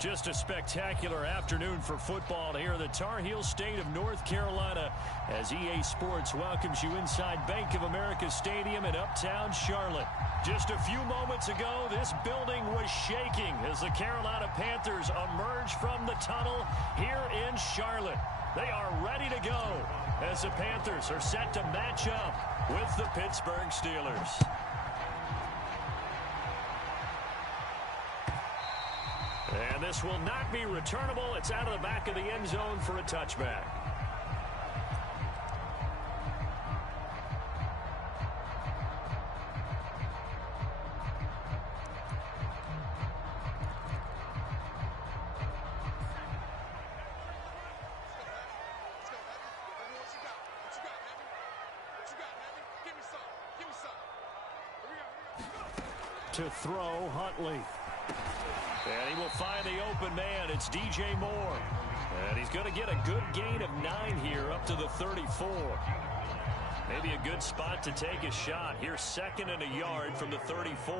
Just a spectacular afternoon for football here in the Tar Heel state of North Carolina as EA Sports welcomes you inside Bank of America Stadium in Uptown Charlotte. Just a few moments ago, this building was shaking as the Carolina Panthers emerged from the tunnel here in Charlotte. They are ready to go as the Panthers are set to match up with the Pittsburgh Steelers. And this will not be returnable. It's out of the back of the end zone for a touchback. To throw, Huntley. And he will find the open man. It's DJ Moore. And he's going to get a good gain of 9 here up to the 34. Maybe a good spot to take a shot. Here's 2nd and a yard from the 34.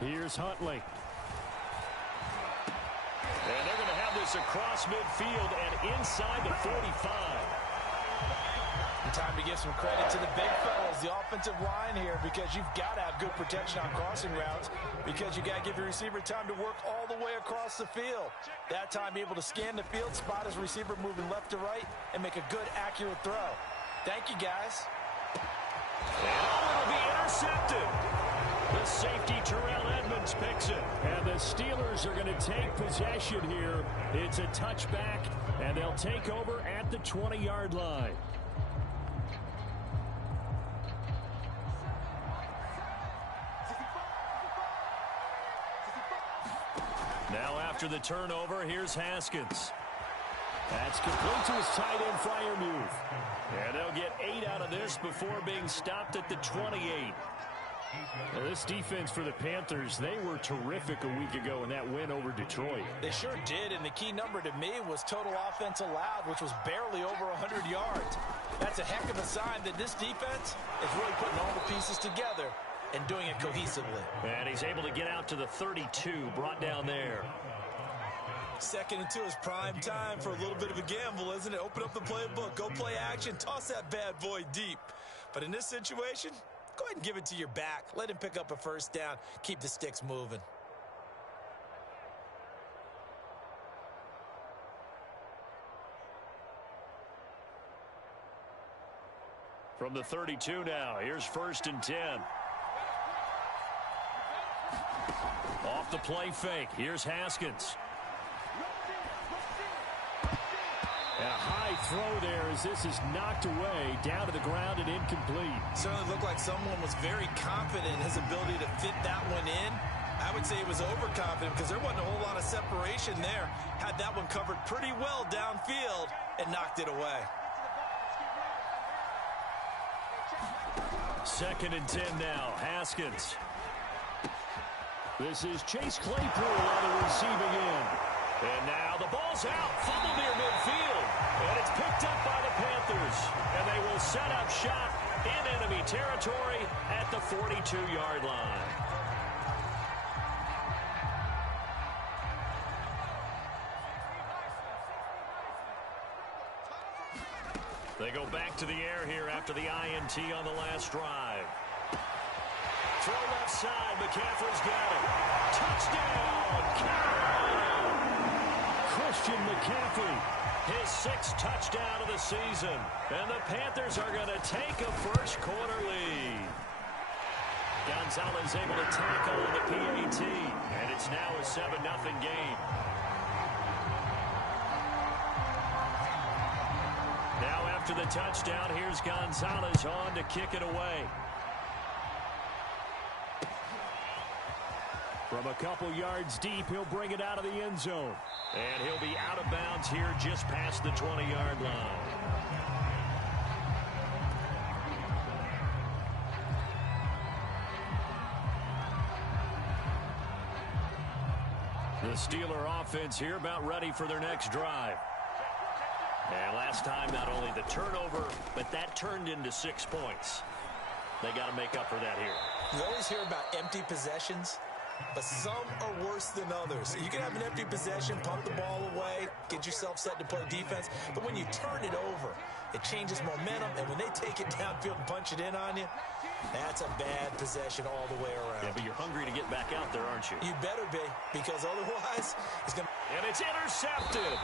Here's Huntley. And they're going to have this across midfield and inside the 45. Time to give some credit to the big fellas, the offensive line here, because you've got to have good protection on crossing routes because you got to give your receiver time to work all the way across the field. That time able to scan the field, spot his receiver moving left to right, and make a good, accurate throw. Thank you, guys. And it'll be intercepted. The safety, Terrell Edmonds, picks it. And the Steelers are going to take possession here. It's a touchback, and they'll take over at the 20-yard line. Now after the turnover, here's Haskins. That's complete to his tight end, Freiermuth. And they'll get 8 out of this before being stopped at the 28. Well, this defense for the Panthers, they were terrific a week ago in that win over Detroit. They sure did, and the key number to me was total offense allowed, which was barely over 100 yards. That's a heck of a sign that this defense is really putting all the pieces together and doing it cohesively. And he's able to get out to the 32, brought down there. 2nd and 2 is prime time for a little bit of a gamble, isn't it? Open up the playbook, go play action, toss that bad boy deep. But in this situation, go ahead and give it to your back. Let him pick up a first down. Keep the sticks moving. From the 32 now, here's 1st and 10. Off the play fake, here's Haskins. And a high throw there as this is knocked away, down to the ground and incomplete. Certainly looked like someone was very confident in his ability to fit that one in. I would say he was overconfident because there wasn't a whole lot of separation there. Had that one covered pretty well downfield and knocked it away. 2nd and 10 now, Haskins. This is Chase Claypool on the receiving end. And now the ball's out, fumble near midfield. And it's picked up by the Panthers. And they will set up shop in enemy territory at the 42-yard line. They go back to the air here after the INT on the last drive. Throw left side, McCaffrey's got it. Touchdown, Carolina! Christian McCaffrey, his 6th touchdown of the season. And the Panthers are going to take a first-quarter lead. Gonzalez able to tackle on the PAT. And it's now a 7-0 game. Now after the touchdown, here's Gonzalez on to kick it away. From a couple yards deep, he'll bring it out of the end zone. And he'll be out of bounds here just past the 20-yard line. The Steeler offense here about ready for their next drive. And last time, not only the turnover, but that turned into 6 points. They got to make up for that here. You always hear about empty possessions, but some are worse than others. You can have an empty possession, pump the ball away, get yourself set to play defense, but when you turn it over, it changes momentum, and when they take it downfield and punch it in on you, that's a bad possession all the way around. Yeah, but you're hungry to get back out there, aren't you? You better be, because otherwise, it's going to... And it's intercepted.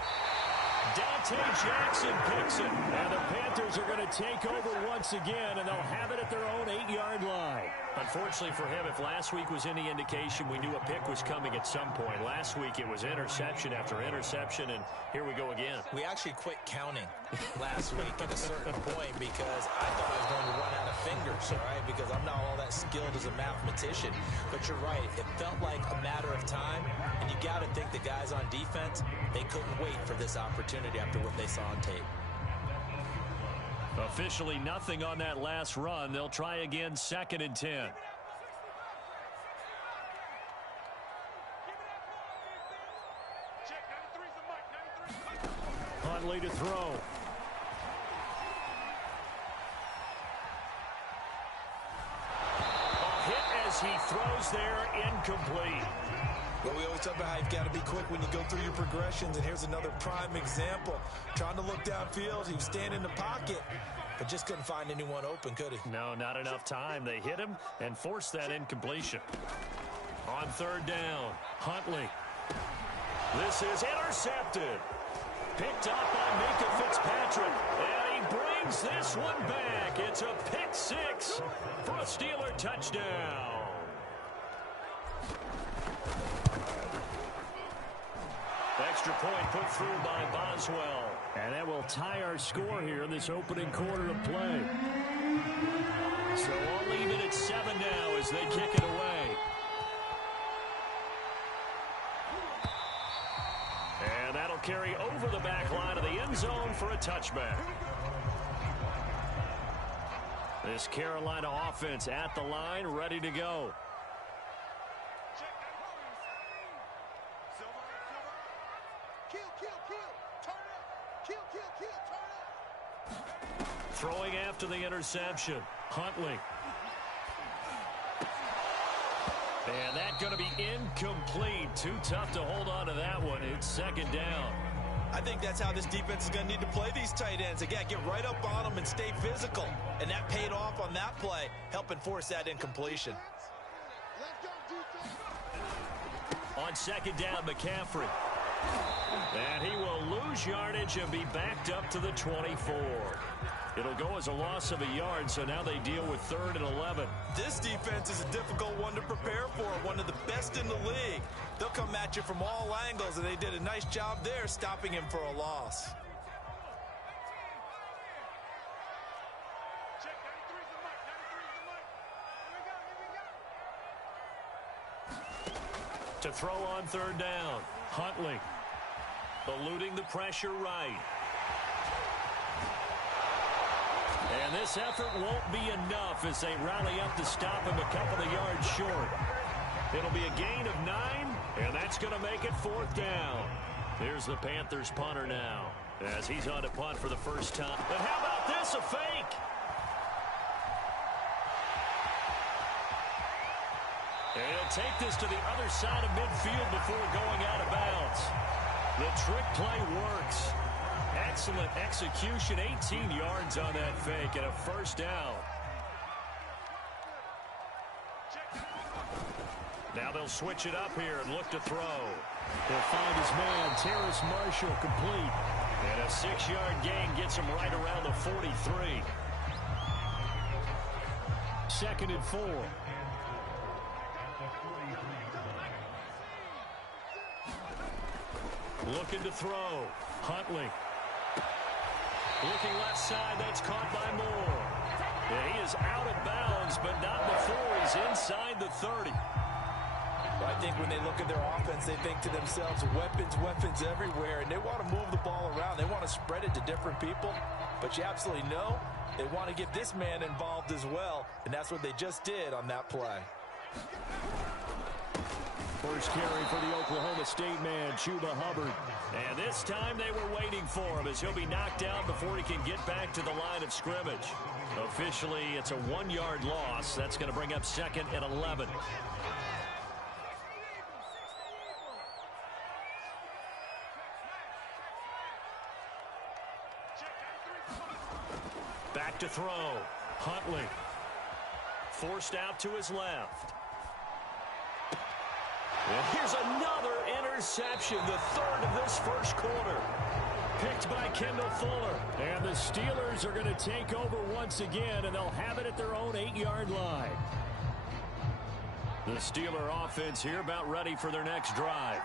Dante Jackson picks it. And the Panthers are going to take over once again, and they'll have it at their own 8-yard line. Unfortunately for him, if last week was any indication, we knew a pick was coming at some point. Last week it was interception after interception, and here we go again. We actually quit counting last week at a certain point because I thought I was going to run out of fingers, all right, because I'm not all that skilled as a mathematician. But you're right. It felt like a matter of time, and you got to think the guys on defense, they couldn't wait for this opportunity after what they saw on tape. Officially nothing on that last run. They'll try again, 2nd and 10. Huntley to throw. A hit as he throws there, incomplete. Well, we always talk about how you've got to be quick when you go through your progressions, and here's another prime example. Trying to look downfield, he was standing in the pocket, but just couldn't find anyone open, could he? No, not enough time. They hit him and forced that incompletion. On 3rd down, Huntley. This is intercepted. Picked up by Minka Fitzpatrick, and he brings this one back. It's a pick 6 for a Steeler touchdown. Extra point put through by Boswell. And that will tie our score here in this opening quarter of play. So I'll leave it at 7 now as they kick it away. And that'll carry over the back line of the end zone for a touchback. This Carolina offense at the line, ready to go. Throwing after the interception, Huntley. And that's going to be incomplete. Too tough to hold on to that one. It's 2nd down. I think that's how this defense is going to need to play these tight ends. Again, get right up on them and stay physical. And that paid off on that play, helping force that incompletion. On 2nd down, McCaffrey. And he will lose yardage and be backed up to the 24. It'll go as a loss of a yard, so now they deal with 3rd and 11. This defense is a difficult one to prepare for, one of the best in the league. They'll come at you from all angles, and they did a nice job there stopping him for a loss. To throw on 3rd down, Huntley. Eluding the pressure right. And this effort won't be enough as they rally up to stop him a couple of yards short. It'll be a gain of 9, and that's going to make it 4th down. Here's the Panthers punter now as he's on to punt for the first time. But how about this, a fake? And he'll take this to the other side of midfield before going out of bounds. The trick play works. Excellent execution, 18 yards on that fake and a 1st down. Now they'll switch it up here and look to throw. He'll find his man, Terrace Marshall, complete. And a 6-yard gain gets him right around the 43. 2nd and 4. Looking to throw. Huntley. Looking left side, that's caught by Moore. Yeah, he is out of bounds, but not before he's inside the 30. Well, I think when they look at their offense, they think to themselves, weapons everywhere, and they want to move the ball around. They want to spread it to different people, but you absolutely know they want to get this man involved as well, and that's what they just did on that play. First carry for the Oklahoma State man, Chuba Hubbard. And this time they were waiting for him as he'll be knocked out before he can get back to the line of scrimmage. Officially, it's a 1-yard loss. That's going to bring up 2nd and 11. Back to throw. Huntley. Forced out to his left. And here's another interception, the 3rd of this first quarter. Picked by Kendall Fuller. And the Steelers are going to take over once again, and they'll have it at their own 8-yard line. The Steeler offense here about ready for their next drive.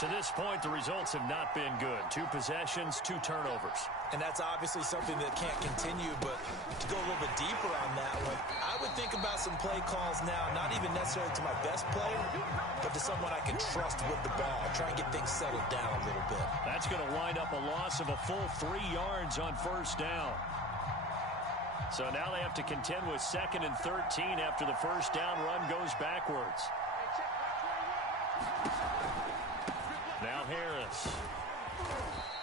To this point, the results have not been good. 2 possessions, 2 turnovers. And that's obviously something that can't continue, but to go a little bit deeper on that one, I would think about some play calls now, not even necessarily to my best player, but to someone I can trust with the ball. Try and get things settled down a little bit. That's going to wind up a loss of a full 3 yards on first down. So now they have to contend with 2nd and 13 after the first down run goes backwards. Now Harris.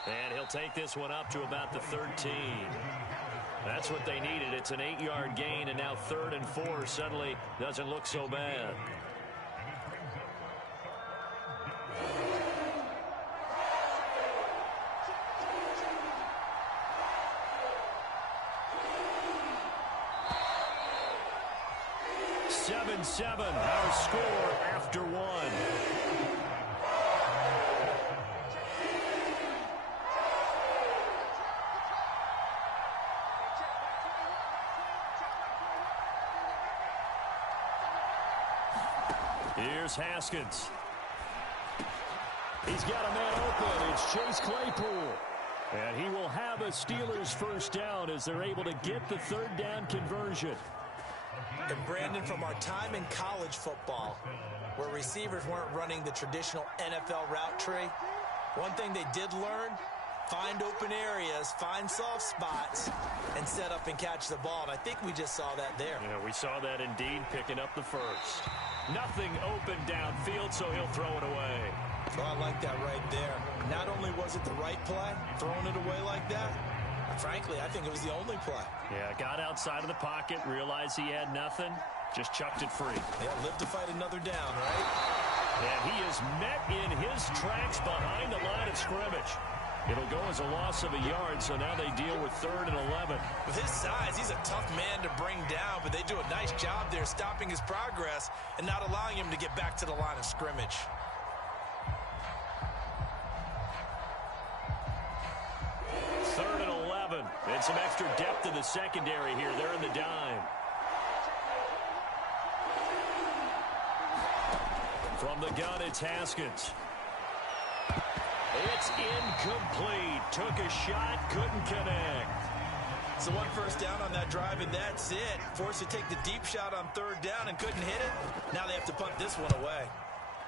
And he'll take this one up to about the 13. That's what they needed. It's an 8-yard gain, and now 3rd and 4 suddenly doesn't look so bad. Our score after 1. Here's Haskins. He's got a man open. It's Chase Claypool. And he will have a Steelers first down as they're able to get the 3rd down conversion. And Brandon, from our time in college football, where receivers weren't running the traditional NFL route tree, one thing they did learn, find open areas, find soft spots, and set up and catch the ball. And I think we just saw that there. Yeah, we saw that indeed, picking up the first. Nothing open downfield, so he'll throw it away. Oh, I like that right there. Not only was it the right play, throwing it away like that, frankly, I think it was the only play. Yeah, got outside of the pocket, realized he had nothing, just chucked it free. Yeah, live to fight another down, right? And he is met in his tracks behind the line of scrimmage. It'll go as a loss of a yard, so now they deal with 3rd and 11. With his size, he's a tough man to bring down, but they do a nice job there stopping his progress and not allowing him to get back to the line of scrimmage. And some extra depth in the secondary here. They're in the dime. From the gun, it's Haskins. It's incomplete. Took a shot, couldn't connect. So 1 first down on that drive, and that's it. Forced to take the deep shot on 3rd down and couldn't hit it. Now they have to punt this one away.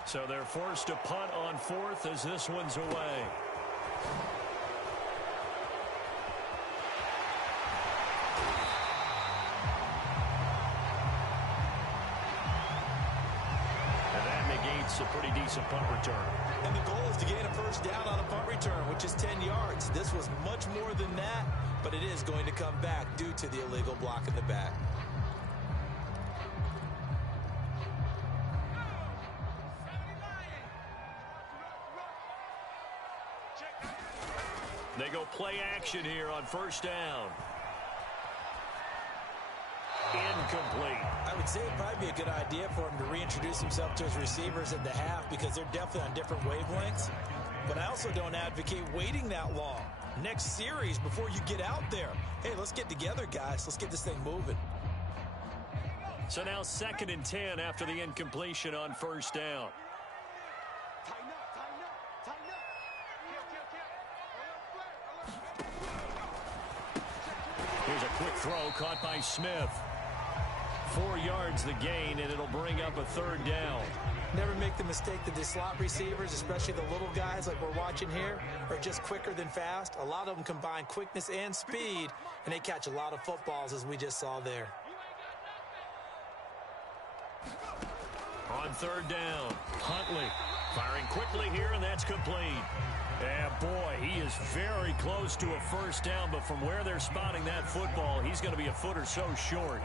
So they're forced to punt on 4th as this one's away. A pretty decent punt return. And the goal is to gain a first down on a punt return, which is 10 yards. This was much more than that, but it is going to come back due to the illegal block in the back. They go play action here on first down. Incomplete. I would say it'd probably be a good idea for him to reintroduce himself to his receivers at the half because they're definitely on different wavelengths. But I also don't advocate waiting that long. Next series before you get out there. Hey, let's get together, guys. Let's get this thing moving. So now 2nd and 10 after the incompletion on first down. Here's a quick throw caught by Smith. 4 yards the gain, and it'll bring up a 3rd down. Never make the mistake that the slot receivers, especially the little guys like we're watching here, are just quicker than fast. A lot of them combine quickness and speed, and they catch a lot of footballs, as we just saw there. On 3rd down, Huntley. Firing quickly here, and that's complete. And boy, he is very close to a first down, but from where they're spotting that football, he's going to be a foot or so short.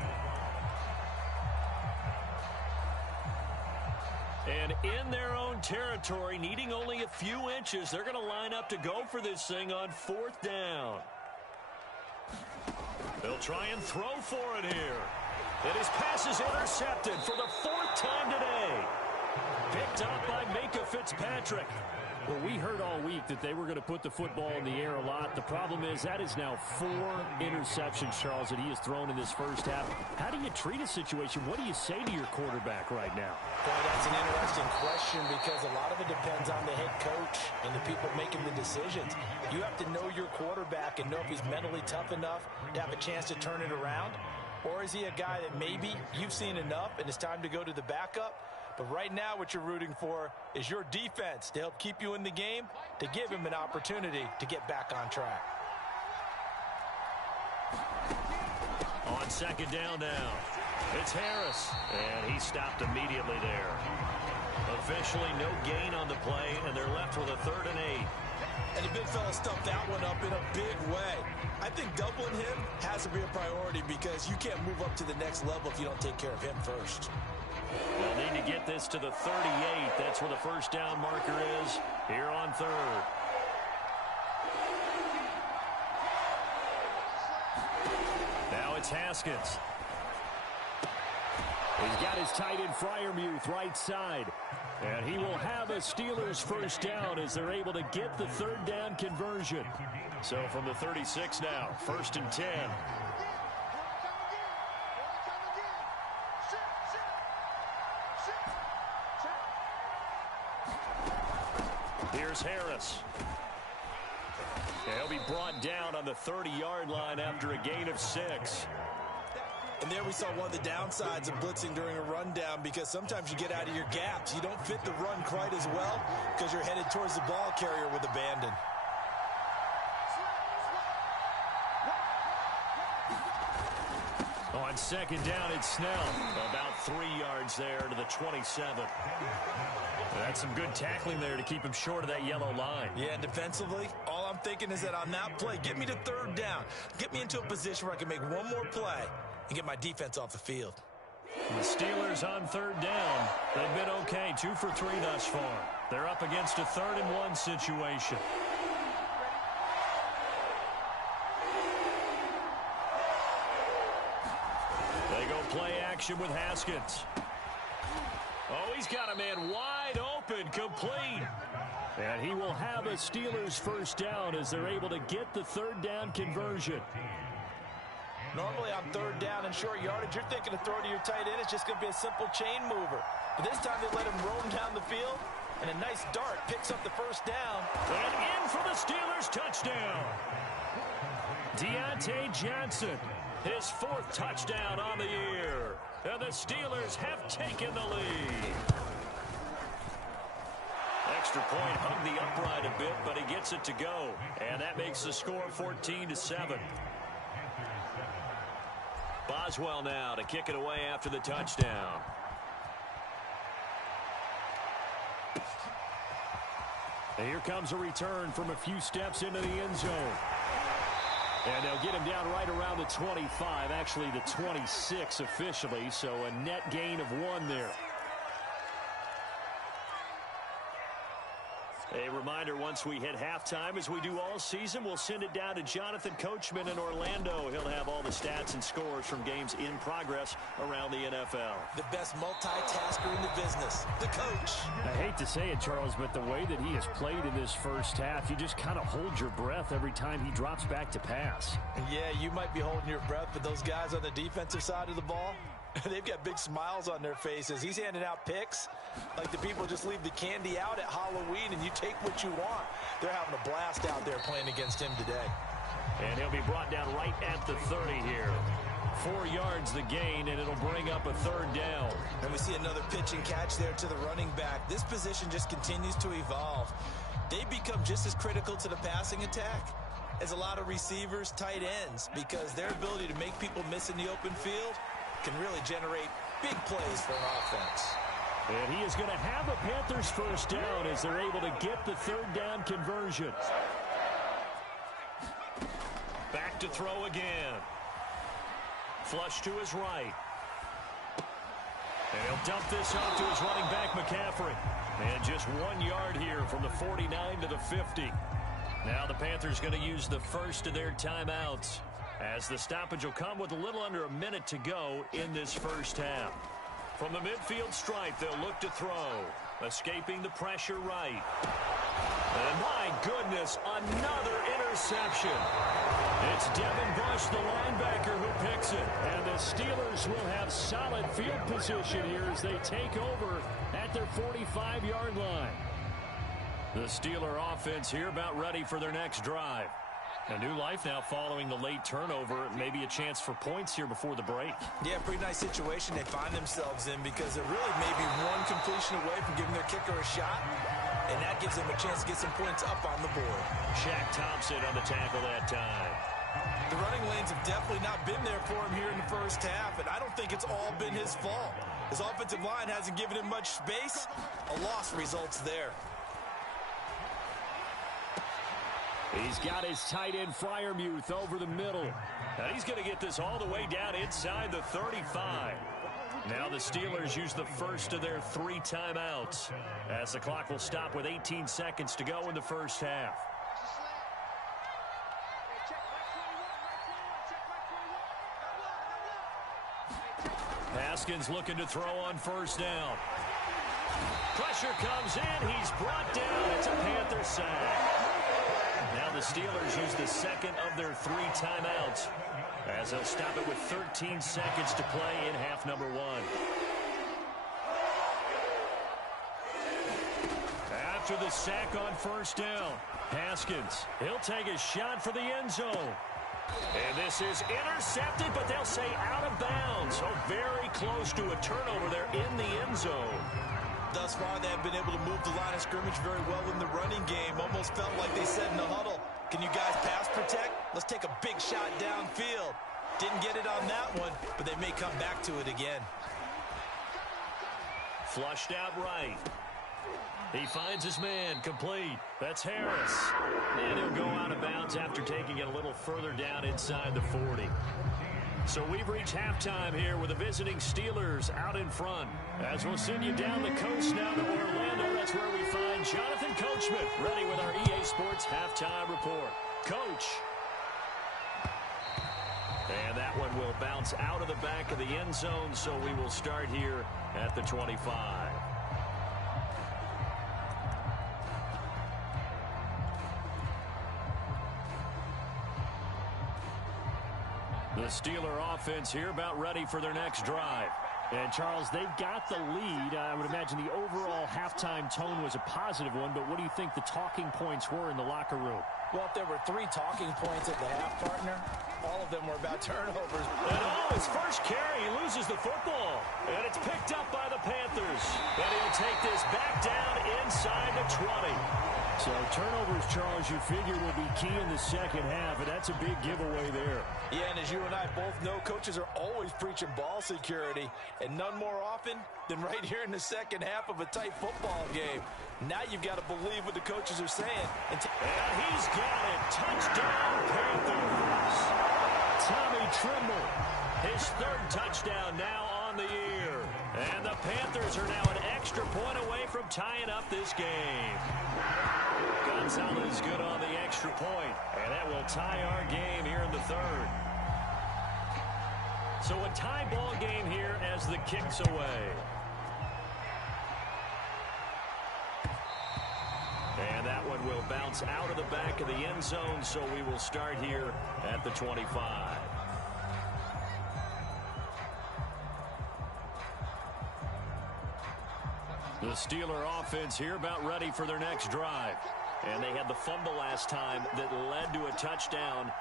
And in their own territory, needing only a few inches, they're going to line up to go for this thing on fourth down. They'll try and throw for it here. And his pass is intercepted for the fourth time today. Picked up by Minkah Fitzpatrick. Well, we heard all week that they were going to put the football in the air a lot. The problem is that is now 4 interceptions, Charles, that he has thrown in this first half. How do you treat a situation? What do you say to your quarterback right now? Boy, that's an interesting question because a lot of it depends on the head coach and the people making the decisions. You have to know your quarterback and know if he's mentally tough enough to have a chance to turn it around. Or is he a guy that maybe you've seen enough and it's time to go to the backup? But right now what you're rooting for is your defense to help keep you in the game, to give him an opportunity to get back on track. On second down now, it's Harris, and he stopped immediately there. Officially no gain on the play, and they're left with a 3rd and 8. And the big fella stuffed that one up in a big way. I think doubling him has to be a priority because you can't move up to the next level if you don't take care of him first. They'll need to get this to the 38. That's where the first down marker is here on 3rd. Now it's Haskins. He's got his tight end Freiermuth right side. And he will have a Steelers first down as they're able to get the 3rd down conversion. So from the 36 now, 1st and 10. Here's Harris. And he'll be brought down on the 30-yard line after a gain of 6. And there we saw one of the downsides of blitzing during a rundown because sometimes you get out of your gaps. You don't fit the run quite as well because you're headed towards the ball carrier with abandon. On second down, it's Snell. About 3 yards there to the 27. That's some good tackling there to keep him short of that yellow line. Yeah, and defensively, all I'm thinking is that on that play, get me to 3rd down. Get me into a position where I can make one more play and get my defense off the field. The Steelers on 3rd down. They've been okay, 2 for 3 thus far. They're up against a 3rd and 1 situation. They go play action with Haskins. Oh, he's got a man wide open, complete. And he will have a Steelers first down as they're able to get the 3rd down conversion. Normally on 3rd down and short yardage, you're thinking of throwing to your tight end. It's just going to be a simple chain mover. But this time they let him roam down the field, and a nice dart picks up the first down. And in for the Steelers touchdown. Deontay Johnson, his 4th touchdown on the year. And the Steelers have taken the lead. Extra point hung the upright a bit, but he gets it to go. And that makes the score 14-7. Boswell now to kick it away after the touchdown. And here comes a return from a few steps into the end zone. And they'll get him down right around the 25, actually the 26 officially, so a net gain of 1 there. A reminder, once we hit halftime, as we do all season, we'll send it down to Jonathan Coachman in Orlando. He'll have all the stats and scores from games in progress around the NFL. The best multitasker in the business, the coach. I hate to say it, Charles, but the way that he has played in this first half, you just kind of hold your breath every time he drops back to pass. Yeah, you might be holding your breath, but those guys on the defensive side of the ball, they've got big smiles on their faces. He's handing out picks like the people just leave the candy out at Halloween and you take what you want. They're having a blast out there playing against him today. And he'll be brought down right at the 30 here. 4 yards the gain, and it'll bring up a 3rd down. And we see another pitch and catch there to the running back. This position just continues to evolve. They become just as critical to the passing attack as a lot of receivers, tight ends, because their ability to make people miss in the open field can really generate big plays for an offense. And he is going to have a Panthers first down as they're able to get the third down conversion. Back to throw again. Flush to his right. And he'll dump this off to his running back, McCaffrey. And just 1 yard here from the 49 to the 50. Now the Panthers going to use the first of their timeouts, as the stoppage will come with a little under a minute to go in this first half. From the midfield stripe, they'll look to throw. Escaping the pressure right. And my goodness, another interception. It's Devin Bush, the linebacker, who picks it. And the Steelers will have solid field position here as they take over at their 45-yard line. The Steeler offense here about ready for their next drive. A new life now following the late turnover. Maybe a chance for points here before the break. Yeah, pretty nice situation they find themselves in, because they're really maybe one completion away from giving their kicker a shot, and that gives them a chance to get some points up on the board. Shaq Thompson on the tackle that time. The running lanes have definitely not been there for him here in the first half, and I don't think it's all been his fault. His offensive line hasn't given him much space. A loss results there. He's got his tight end Freiermuth over the middle. And he's going to get this all the way down inside the 35. Now the Steelers use the first of their 3 timeouts, as the clock will stop with 18 seconds to go in the first half. Haskins looking to throw on first down. Pressure comes in. He's brought down. It's a Panther sack. Now the Steelers use the second of their 3 timeouts, as they'll stop it with 13 seconds to play in half number 1. After the sack on first down, Haskins, he'll take a shot for the end zone. And this is intercepted, but they'll say out of bounds. So very close to a turnover there in the end zone. Thus far, they have been able to move the line of scrimmage very well in the running game. Almost felt like they said in the huddle, can you guys pass protect? Let's take a big shot downfield. Didn't get it on that one, but they may come back to it again. Flushed out right. He finds his man, complete. That's Harris. And he'll go out of bounds after taking it a little further down inside the 40. So we've reached halftime here with the visiting Steelers out in front. As we'll send you down the coast now to Orlando, that's where we find Jonathan Coachman, ready with our EA Sports halftime report. Coach. And that one will bounce out of the back of the end zone, so we will start here at the 25. The Steeler offense here about ready for their next drive. And, Charles, they've got the lead. I would imagine the overall halftime tone was a positive one, but what do you think the talking points were in the locker room? Well, if there were 3 talking points at the half, partner, all of them were about turnovers. And his first carry, he loses the football. And it's picked up by the Panthers. And he'll take this back down inside the 20. So turnovers, Charles, you figure will be key in the second half, and that's a big giveaway there. Yeah, and as you and I both know, coaches are always preaching ball security, and none more often than right here in the second half of a tight football game. Now you've got to believe what the coaches are saying. And he's got it. Touchdown, Panthers. Tommy Tremble, his 3rd touchdown now on the year. And the Panthers are now an extra point away from tying up this game. Gonzalez good on the extra point, and that will tie our game here in the 3rd. So a tie ball game here as the kick's away. And that one will bounce out of the back of the end zone, so we will start here at the 25. The Steeler offense here about ready for their next drive. And they had the fumble last time that led to a touchdown.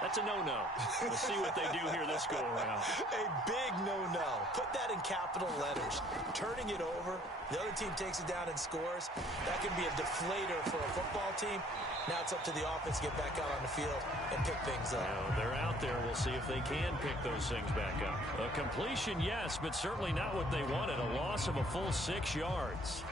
That's a no-no. We'll see what they do here this go-around. A big no-no. Put that in capital letters. Turning it over, the other team takes it down and scores. That can be a deflator for a football team. Now it's up to the offense to get back out on the field and pick things up. Now, they're out there. We'll see if they can pick those things back up. A completion, yes, but certainly not what they wanted. A loss of a full 6 yards.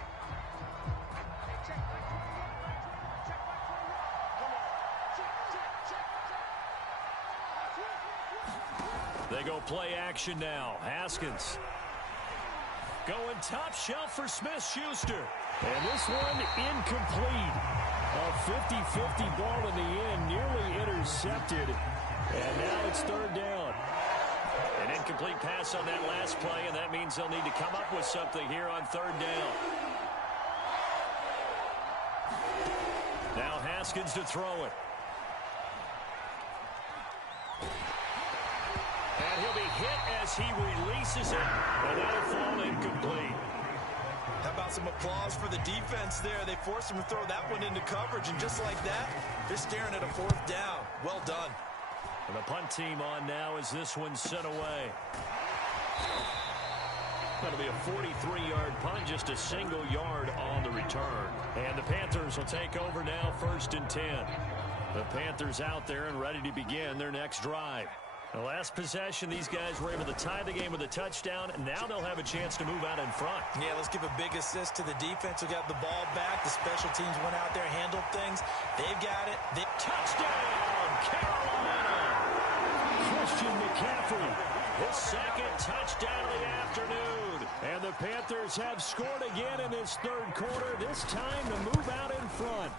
They go play action now. Haskins going top shelf for Smith-Schuster. And this one incomplete. A 50-50 ball in the end, nearly intercepted. And now it's third down. An incomplete pass on that last play, and that means they'll need to come up with something here on third down. Now Haskins to throw it. And he'll be hit as he releases it, and that'll fall incomplete. How about some applause for the defense there? They forced him to throw that one into coverage, and just like that, they're staring at a fourth down. Well done. And the punt team on now as this one's sent away. That'll be a 43-yard punt, just a single yard on the return. And the Panthers will take over now, 1st and 10. The Panthers out there and ready to begin their next drive. The last possession, these guys were able to tie the game with a touchdown, and now they'll have a chance to move out in front. Yeah, let's give a big assist to the defense who got the ball back. The special teams went out there, handled things. They've got it. Touchdown, Carolina! Christian McCaffrey, his second touchdown of the afternoon. And the Panthers have scored again in this third quarter, this time to move out in front.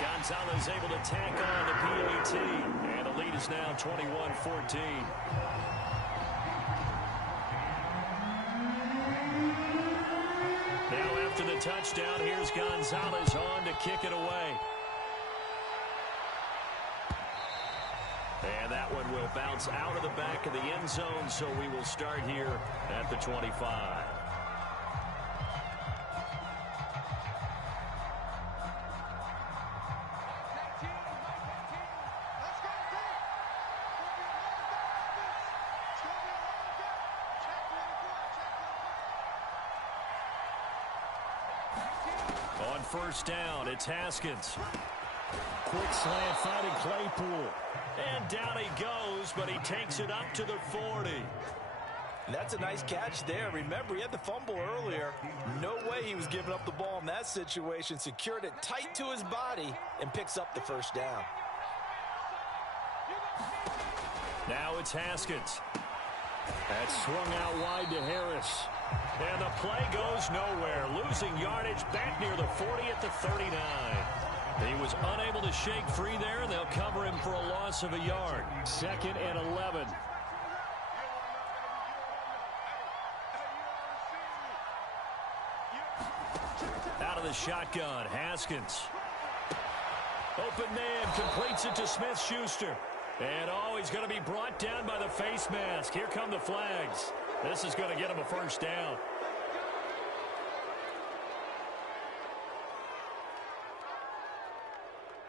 Gonzalez able to tack on the PAT, and the lead is now 21-14. Now after the touchdown, here's Gonzalez on to kick it away. And that one will bounce out of the back of the end zone, so we will start here at the 25. On first down, it's Haskins. Quick slant finding Claypool. And down he goes, but he takes it up to the 40. That's a nice catch there. Remember, he had the fumble earlier. No way he was giving up the ball in that situation. Secured it tight to his body and picks up the first down. Now it's Haskins. That's swung out wide to Harris. And the play goes nowhere. Losing yardage back near the 40 at the 39. He was unable to shake free there, and they'll cover him for a loss of a yard. 2nd and 11. Out of the shotgun, Haskins. Open man, completes it to Smith-Schuster. And he's going to be brought down by the face mask. Here come the flags. This is going to get him a first down.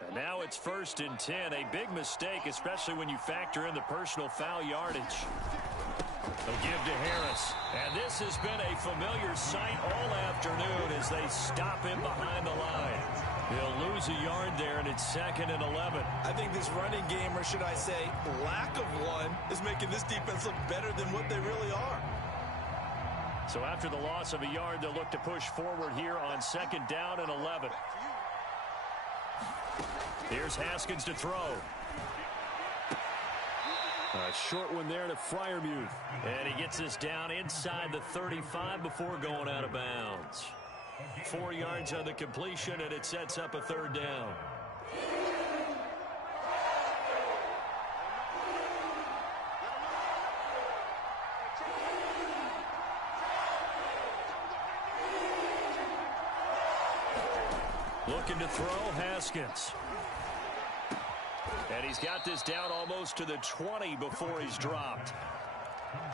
And now it's 1st and 10. A big mistake, especially when you factor in the personal foul yardage. They'll give to Harris. And this has been a familiar sight all afternoon as they stop him behind the line. He'll lose a yard there, and it's 2nd and 11. I think this running game, or should I say lack of one, is making this defense look better than what they really are. So after the loss of a yard, they'll look to push forward here on 2nd down and 11. Here's Haskins to throw. A short one there to Freiermuth. And he gets this down inside the 35 before going out of bounds. 4 yards on the completion, and it sets up a 3rd down. Looking to throw, Haskins. And he's got this down almost to the 20 before he's dropped.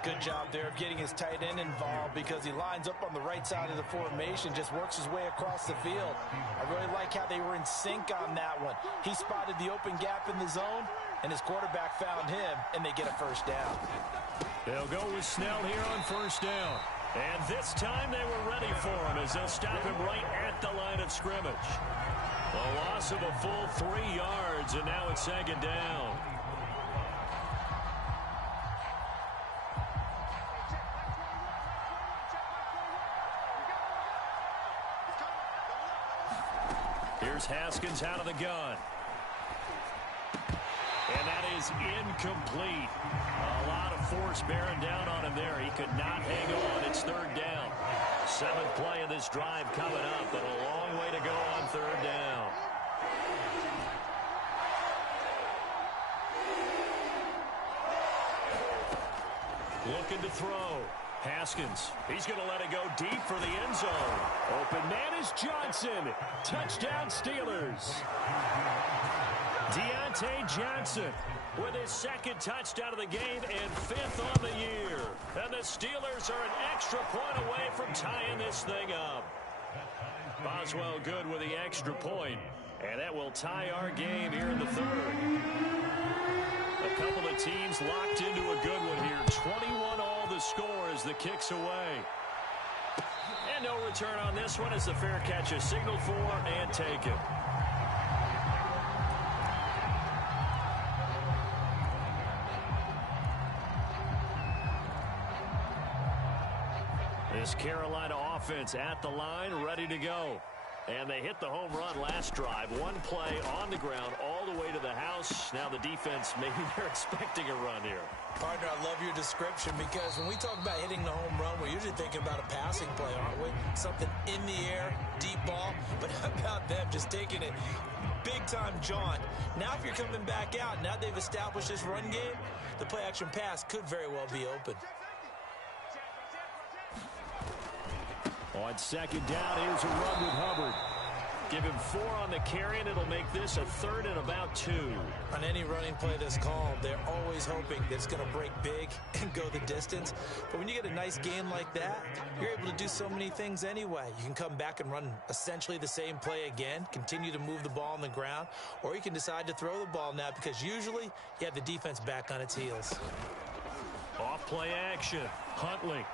Good job there of getting his tight end involved because he lines up on the right side of the formation, just works his way across the field. I really like how they were in sync on that one. He spotted the open gap in the zone. and his quarterback found him, and they get a first down. They'll go with Snell here on first down. And this time they were ready for him as they'll stop him right at the line of scrimmage. A loss of a full 3 yards, and now it's second down. Here's Haskins out of the gun. And that is incomplete. A lot of force bearing down on him there. He could not hang on. It's third down. 7th play of this drive coming up, but a long way to go on third down. Looking to throw. Haskins, he's going to let it go deep for the end zone. Open man is Johnson. Touchdown Steelers. Deontay Johnson with his 2nd touchdown of the game and 5th on the year. And the Steelers are an extra point away from tying this thing up. Boswell good with the extra point, and that will tie our game here in the 3rd. A couple of teams locked into a good one here. 21 all the score as the kick's away. And no return on this one as the fair catch is signaled for and taken. This Carolina offense at the line, ready to go. And they hit the home run last drive. 1 play on the ground all the way to the house. Now the defense, maybe they're expecting a run here. Partner, I love your description because when we talk about hitting the home run, we're usually thinking about a passing play, aren't we? Something in the air, deep ball. But how about them just taking it big-time jaunt? Now if you're coming back out, now they've established this run game, the play-action pass could very well be open. On second down, here's a run with Hubbard. Give him 4 on the carry, and it'll make this a 3rd and about 2. On any running play this called, they're always hoping that it's going to break big and go the distance. But when you get a nice gain like that, you're able to do so many things anyway. You can come back and run essentially the same play again, continue to move the ball on the ground, or you can decide to throw the ball now because usually you have the defense back on its heels. Off play action. Huntley.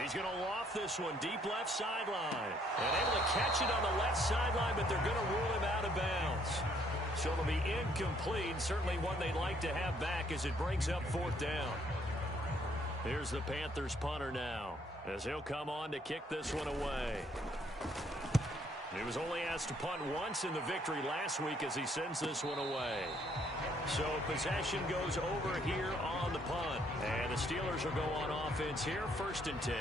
He's going to loft this one deep left sideline. And able to catch it on the left sideline, but they're going to rule him out of bounds. So it'll be incomplete. Certainly one they'd like to have back as it brings up 4th down. Here's the Panthers punter now as he'll come on to kick this one away. He was only asked to punt once in the victory last week as he sends this one away. So possession goes over here on the punt. And the Steelers will go on offense here, 1st and 10.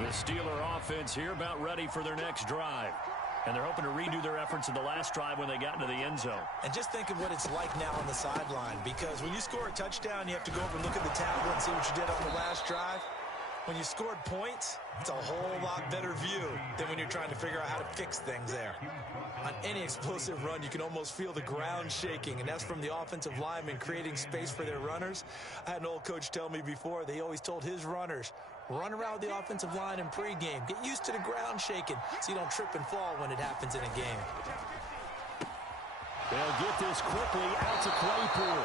The Steeler offense here about ready for their next drive. And they're hoping to redo their efforts in the last drive when they got into the end zone. And just think of what it's like now on the sideline. Because when you score a touchdown, you have to go over and look at the tablet and see what you did on the last drive. When you scored points, it's a whole lot better view than when you're trying to figure out how to fix things there. On any explosive run, you can almost feel the ground shaking, and that's from the offensive linemen creating space for their runners. I had an old coach tell me before, they always told his runners, run around the offensive line in pregame. Get used to the ground shaking so you don't trip and fall when it happens in a game. They'll get this quickly out to Claypool.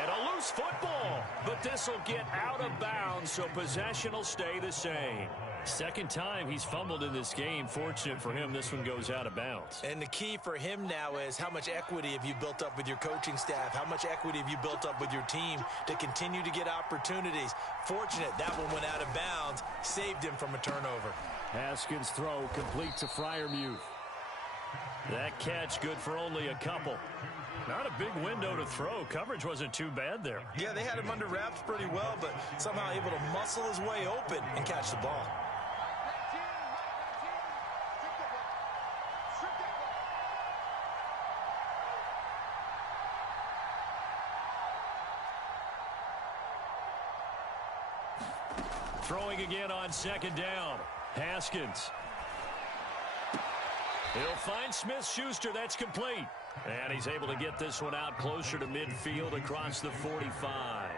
And a loose football, but this will get out of bounds, so possession will stay the same. 2nd time he's fumbled in this game. Fortunate for him, this one goes out of bounds. And the key for him now is how much equity have you built up with your coaching staff? How much equity have you built up with your team to continue to get opportunities? Fortunate that one went out of bounds, saved him from a turnover. Haskins' throw complete to Freiermuth. That catch good for only a couple. Not a big window to throw. Coverage wasn't too bad there. Yeah, they had him under wraps pretty well, but somehow able to muscle his way open and catch the ball. Throwing again on 2nd down. Haskins. He'll find Smith-Schuster. That's complete. And he's able to get this one out closer to midfield across the 45.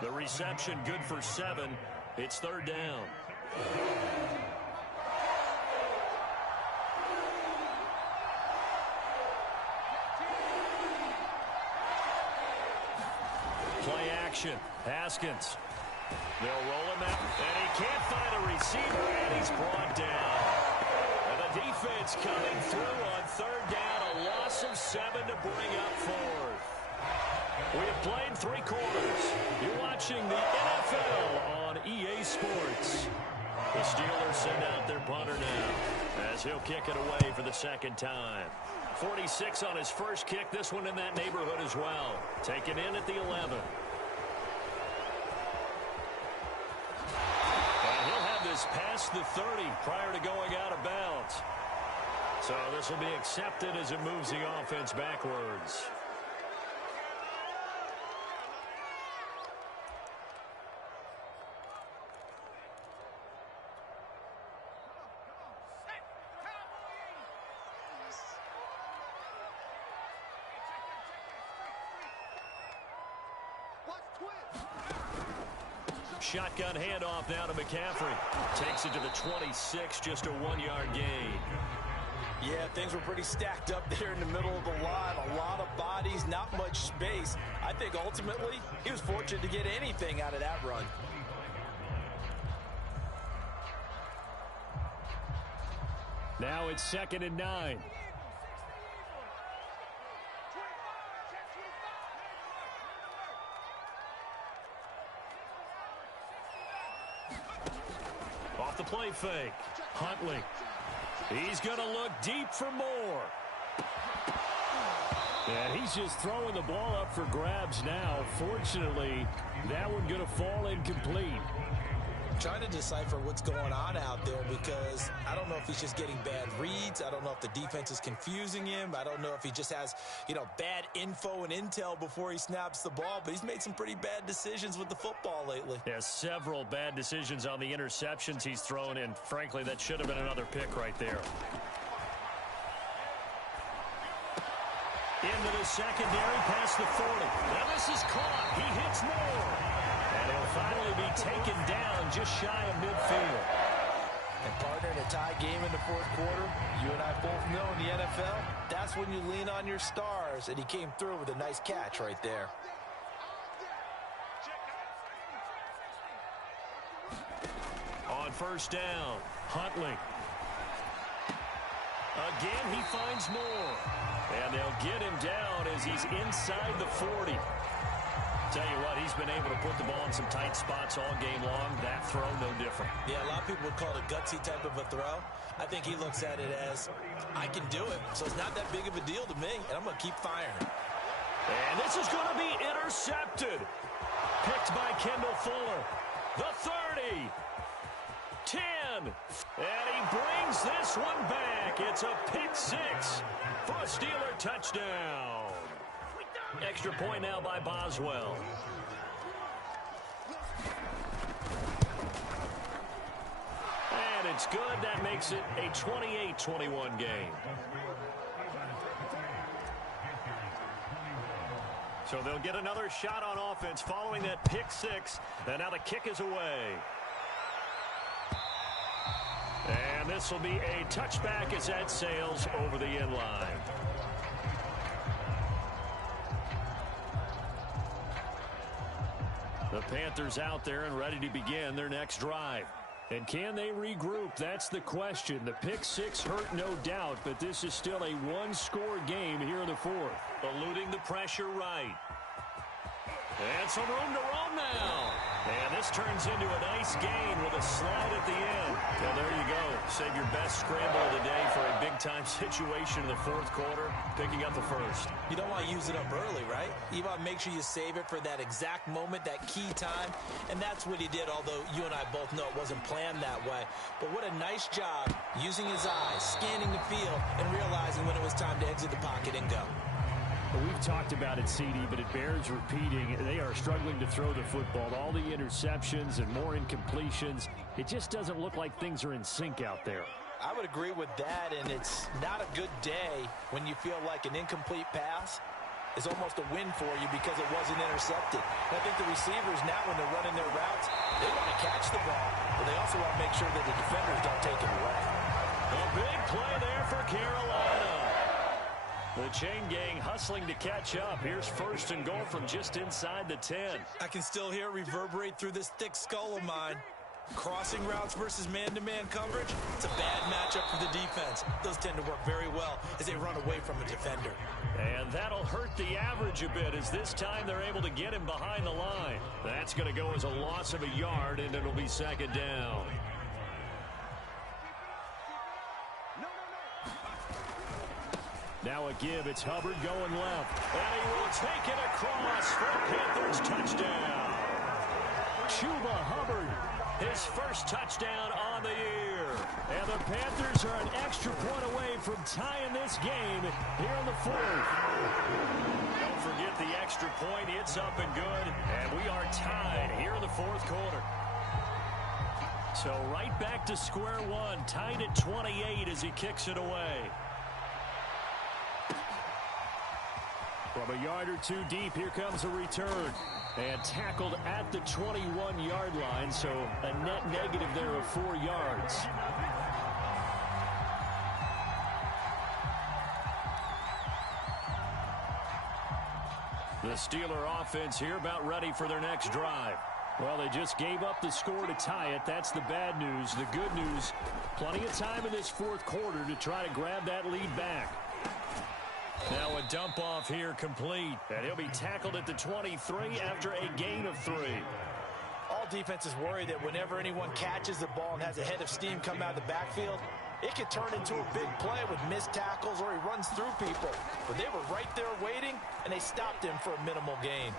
The reception good for 7. It's 3rd down. action. Haskins. They'll roll him out, and he can't find a receiver, and he's brought down. And the defense coming through on third down, a loss of 7 to bring up fourth. We have played 3 quarters. You're watching the NFL on EA Sports. The Steelers send out their punter now as he'll kick it away for the second time. 46 on his first kick. This one in that neighborhood as well. Taken in at the 11. And he'll have this past the 30 prior to going out of bounds. So this will be accepted as it moves the offense backwards. Shotgun handoff now to McCaffrey. Takes it to the 26, just a 1-yard gain. Yeah, things were pretty stacked up there in the middle of the line. A lot of bodies, not much space. I think ultimately he was fortunate to get anything out of that run. Now it's 2nd and 9. Off the play fake. Huntley. He's going to look deep for more. And he's just throwing the ball up for grabs now. Fortunately, that one going to fall incomplete. Trying to decipher what's going on out there because I don't know if he's just getting bad reads. I don't know if the defense is confusing him. I don't know if he just has, bad info and intel before he snaps the ball. But he's made some pretty bad decisions with the football lately. Yeah, several bad decisions on the interceptions he's thrown in. Frankly, that should have been another pick right there. Into the secondary, past the 40. Now this is caught. He hits more. And he'll finally be taken down just shy of midfield. And partner, in a tie game in the fourth quarter, you and I both know in the NFL, that's when you lean on your stars. And he came through with a nice catch right there. On first down, Huntley. Again, he finds more. And they'll get him down as he's inside the 40. Tell you what, he's been able to put the ball in some tight spots all game long. That throw, no different. Yeah, a lot of people would call it a gutsy type of a throw. I think he looks at it as, I can do it, so it's not that big of a deal to me, and I'm going to keep firing. And this is going to be intercepted. Picked by Kendall Fuller. The 30. 10. And he brings this one back. It's a pick 6 for a Steeler touchdown. Extra point now by Boswell. And it's good. That makes it a 28-21 game. So they'll get another shot on offense following that pick 6. And now the kick is away. And this will be a touchback as that sails over the end line. The Panthers out there and ready to begin their next drive. And can they regroup? That's the question. The pick 6 hurt, no doubt, but this is still a one-score game here in the fourth. Eluding the pressure right. And some room to roam now. And this turns into a nice gain with a slide at the end. Well, there you go. Save your best scramble of the day for a big-time situation in the fourth quarter, picking up the first. You don't want to use it up early, right? You want to make sure you save it for that exact moment, that key time. And that's what he did, although you and I both know it wasn't planned that way. But what a nice job using his eyes, scanning the field, and realizing when it was time to exit the pocket and go. Well, we've talked about it, CD, but it bears repeating. They are struggling to throw the football. All the interceptions and more incompletions. It just doesn't look like things are in sync out there. I would agree with that, and it's not a good day when you feel like an incomplete pass is almost a win for you because it wasn't intercepted. And I think the receivers now, when they're running their routes, they want to catch the ball, but they also want to make sure that the defenders don't take it away. A big play there for Carolina. The chain gang hustling to catch up. Here's first and goal from just inside the 10. I can still hear it reverberate through this thick skull of mine. Crossing routes versus man-to-man coverage, it's a bad matchup for the defense. Those tend to work very well as they run away from a defender. And that'll hurt the average a bit as this time they're able to get him behind the line. That's going to go as a loss of a yard, and it'll be second down. Now a give. It's Hubbard going left. And he will take it across for a Panthers touchdown. Chuba Hubbard, his first touchdown on the year. And the Panthers are an extra point away from tying this game here in the fourth. Don't forget the extra point. It's up and good. And we are tied here in the fourth quarter. So right back to square one. Tied at 28 as he kicks it away. From a yard or two deep, here comes a return. And tackled at the 21-yard line, so a net negative there of 4 yards. The Steeler offense here about ready for their next drive. Well, they just gave up the score to tie it. That's the bad news. The good news, plenty of time in this fourth quarter to try to grab that lead back. Now a dump off here complete. And he'll be tackled at the 23 after a gain of 3. All defenses worry that whenever anyone catches the ball and has a head of steam come out of the backfield, it could turn into a big play with missed tackles or he runs through people. But they were right there waiting, and they stopped him for a minimal gain.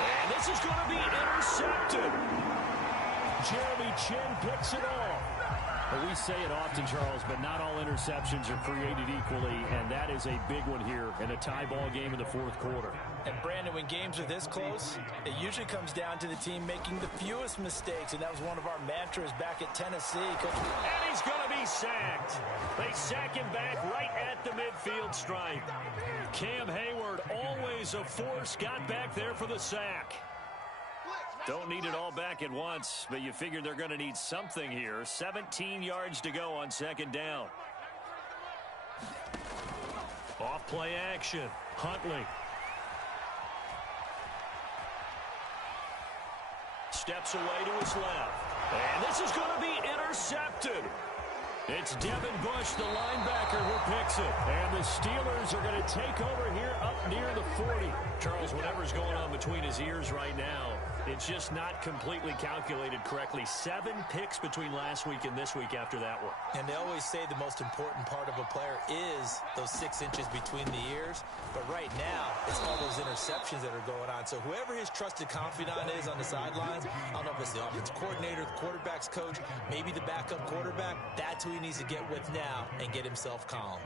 And this is going to be intercepted. Jeremy Chinn picks it off. Well, we say it often, Charles, but not all interceptions are created equally, and that is a big one here in a tie ball game in the fourth quarter. And, Brandon, when games are this close, it usually comes down to the team making the fewest mistakes, and that was one of our mantras back at Tennessee. And he's going to be sacked. They sack him back right at the midfield stripe. Cam Hayward, always a force, got back there for the sack. Don't need it all back at once, but you figure they're going to need something here. 17 yards to go on second down. Off play action. Huntley. Steps away to his left. And this is going to be intercepted. It's Devin Bush, the linebacker, who picks it. And the Steelers are going to take over here up near the 40. Charles, whatever's going on between his ears right now, it's just not completely calculated correctly. 7 picks between last week and this week after that one. And they always say the most important part of a player is those 6 inches between the ears. But right now, it's all those interceptions that are going on. So whoever his trusted confidant is on the sidelines, I don't know if it's the offensive coordinator, the quarterback's coach, maybe the backup quarterback, that's who he needs to get with now and get himself calm.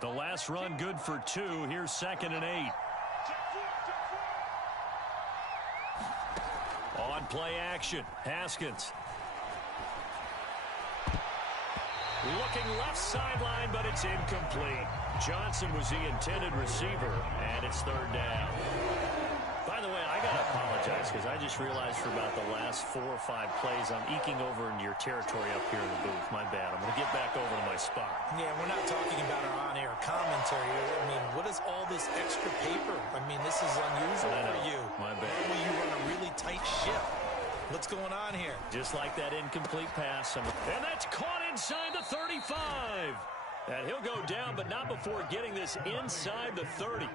The last run good for 2. Here's 2nd and 8. On play action. Haskins. Looking left sideline, but it's incomplete. Johnson was the intended receiver, and it's 3rd down. By the way, I got to apologize because I just realized for about the last 4 or 5 plays, I'm eking over into your territory up here in the booth. My bad. I'm going to get back over to my spot. Yeah, we're not talking about our on-air commentary. I mean, what is all this extra paper? I mean, this is unusual for you. My bad. Normally you run a really tight ship. What's going on here? Just like that incomplete pass. And that's caught inside the 35. And he'll go down, but not before getting this inside the 30.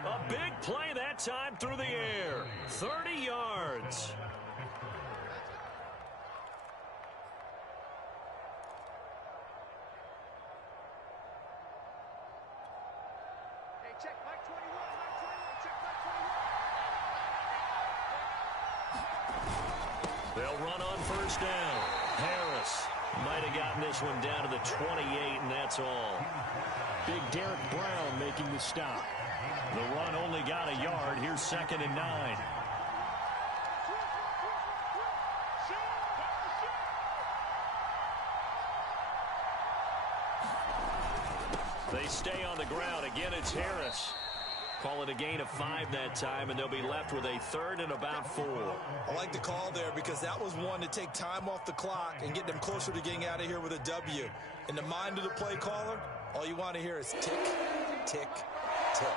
A big play that time through the air. 30 yards. Hey, check Mike 21, check Mike 21. They'll run on first down. Harris might have gotten this one down to the 28, and that's all. Big Derek Brown making the stop. The run only got a yard. Here's 2nd and 9. They stay on the ground. Again, it's Harris. Call it a gain of 5 that time, and they'll be left with a 3rd and about 4. I like the call there because that was one to take time off the clock and get them closer to getting out of here with a W. In the mind of the play caller, all you want to hear is tick, tick, tick.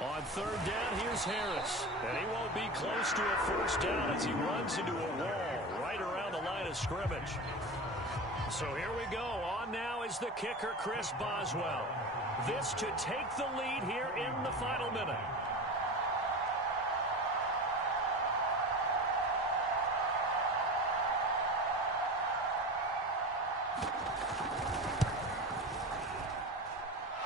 On 3rd down, here's Harris. And he won't be close to a 1st down as he runs into a wall right around the line of scrimmage. So here we go. On now is the kicker, Chris Boswell. This to take the lead here in the final minute.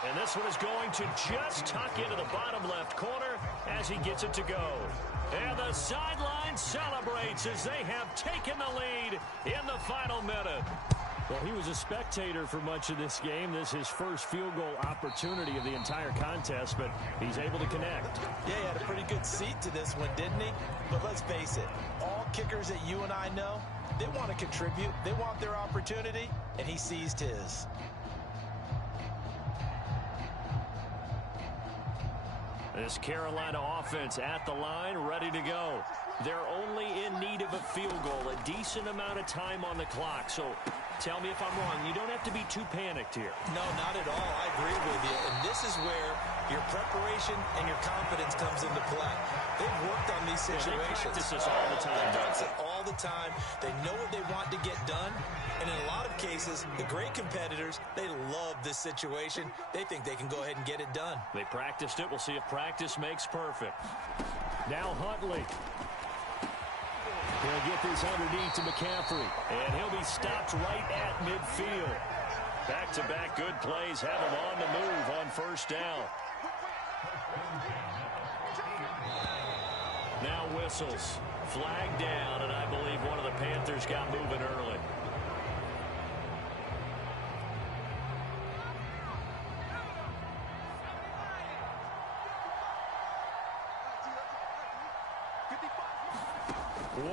And this one is going to just tuck into the bottom left corner as he gets it to go. And the sideline celebrates as they have taken the lead in the final minute. Well, he was a spectator for much of this game. This is his first field goal opportunity of the entire contest, but he's able to connect. Yeah, he had a pretty good seat to this one, didn't he? But let's face it, all kickers that you and I know, they want to contribute. They want their opportunity, and he seized his. This Carolina offense at the line, ready to go. They're only in need of a field goal, a decent amount of time on the clock. So tell me if I'm wrong. You don't have to be too panicked here. No, not at all. I agree with you. And this is where your preparation and your confidence comes into play. They've worked on these situations. They practice this all the time. They practice it all the time. They know what they want to get done. And in a lot of cases, the great competitors, they love this situation. They think they can go ahead and get it done. They practiced it. We'll see if practice makes perfect. Now Huntley. He'll get this underneath to McCaffrey. And he'll be stopped right at midfield. Back-to-back good plays have him on the move on 1st down. Now whistles. Flag down, and I believe one of the Panthers got moving early.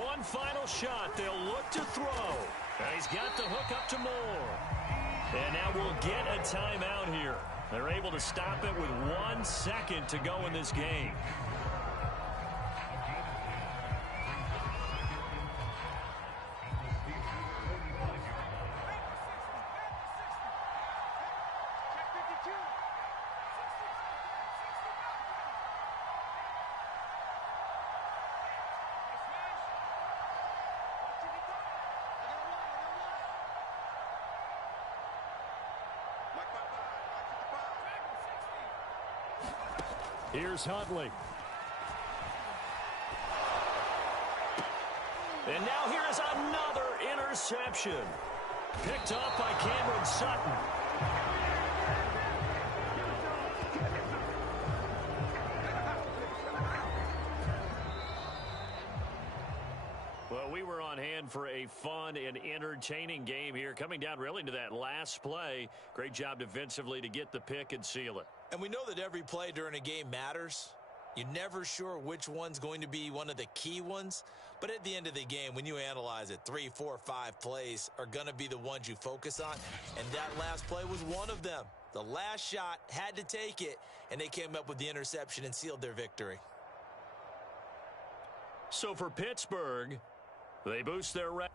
One final shot. They'll look to throw. And he's got the hook up to Moore. And now we'll get a timeout here. They're able to stop it with 1 second to go in this game. Here's Huntley. And now here is another interception. Picked up by Cameron Sutton. Well, we were on hand for a fun and entertaining game here. Coming down really to that last play. Great job defensively to get the pick and seal it. And we know that every play during a game matters. You're never sure which one's going to be one of the key ones. But at the end of the game, when you analyze it, 3, 4, 5 plays are going to be the ones you focus on. And that last play was one of them. The last shot had to take it, and they came up with the interception and sealed their victory. So for Pittsburgh, they boost their record.